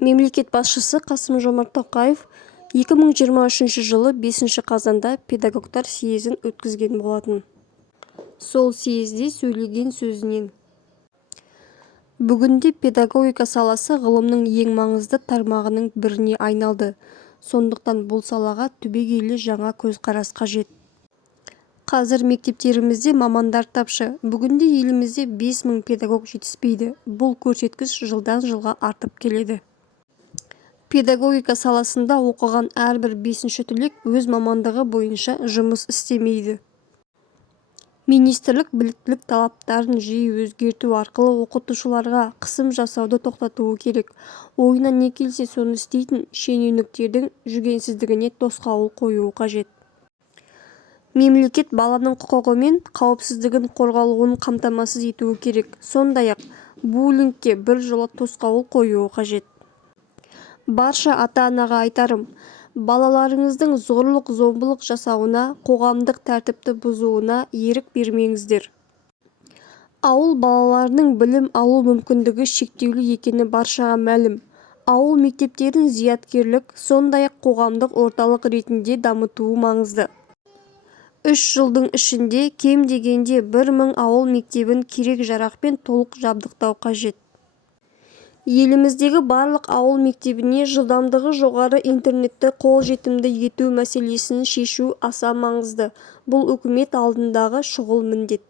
Мемлекет басшысы Қасым-Жомарт Тоқаев 2023 жылы 5 қазанда педагогтар съезін өткізген болатын. Сол съезде сөйлеген сөзінен: бүгінде педагогика саласы ғылымның ең маңызды тармағының біріне айналды. Сондықтан бұл салаға түбегейлі жаңа көзқарас қажет. Қазір мектептерімізде мамандар тапшы. Бүгінде елімізде 5000 педагог жетіспейді. Бұл көрсеткіш жылдан жылға артып келеді. Педагогика саласында оқыған әрбір 5-ші түлек өз мамандығы бойынша жұмыс істемейді. Министрлік біліктілік талаптарын жиі өзгерту арқылы оқытушыларға қысым жасауды тоқтатуы керек. Ойына не келсе соны істейтін шенеуніктердің жүгенсіздігіне тосқауыл қоюы қажет. Мемлекет баланың құқығы мен қауіпсіздігін қорғалуын қамтамасыз етуі керек. Сондай-ақ буллингке біржола тосқауыл қоюы қажет. Барша ата-анаға айтарым: балаларыңыздың зорлық-зомбылық жасауына, қоғамдық тәртіпті бұзуына ерік бермеңіздер. Ауыл балаларының білім алу мүмкіндігі шектеулі екені баршаға мәлім. Ауыл мектептерін зияткерлік, сондай-ақ қоғамдық орталық ретінде дамытуы маңызды. 3 жылдың ішінде кем дегенде 1000 ауыл мектебін керек-жарақпен толық жабдықтау қажет. Еліміздегі барлық ауыл мектебіне жылдамдығы жоғары интернетті қолжетімді ету мәселесін шешу аса маңызды. Бұл үкімет алдындағы шұғыл міндет.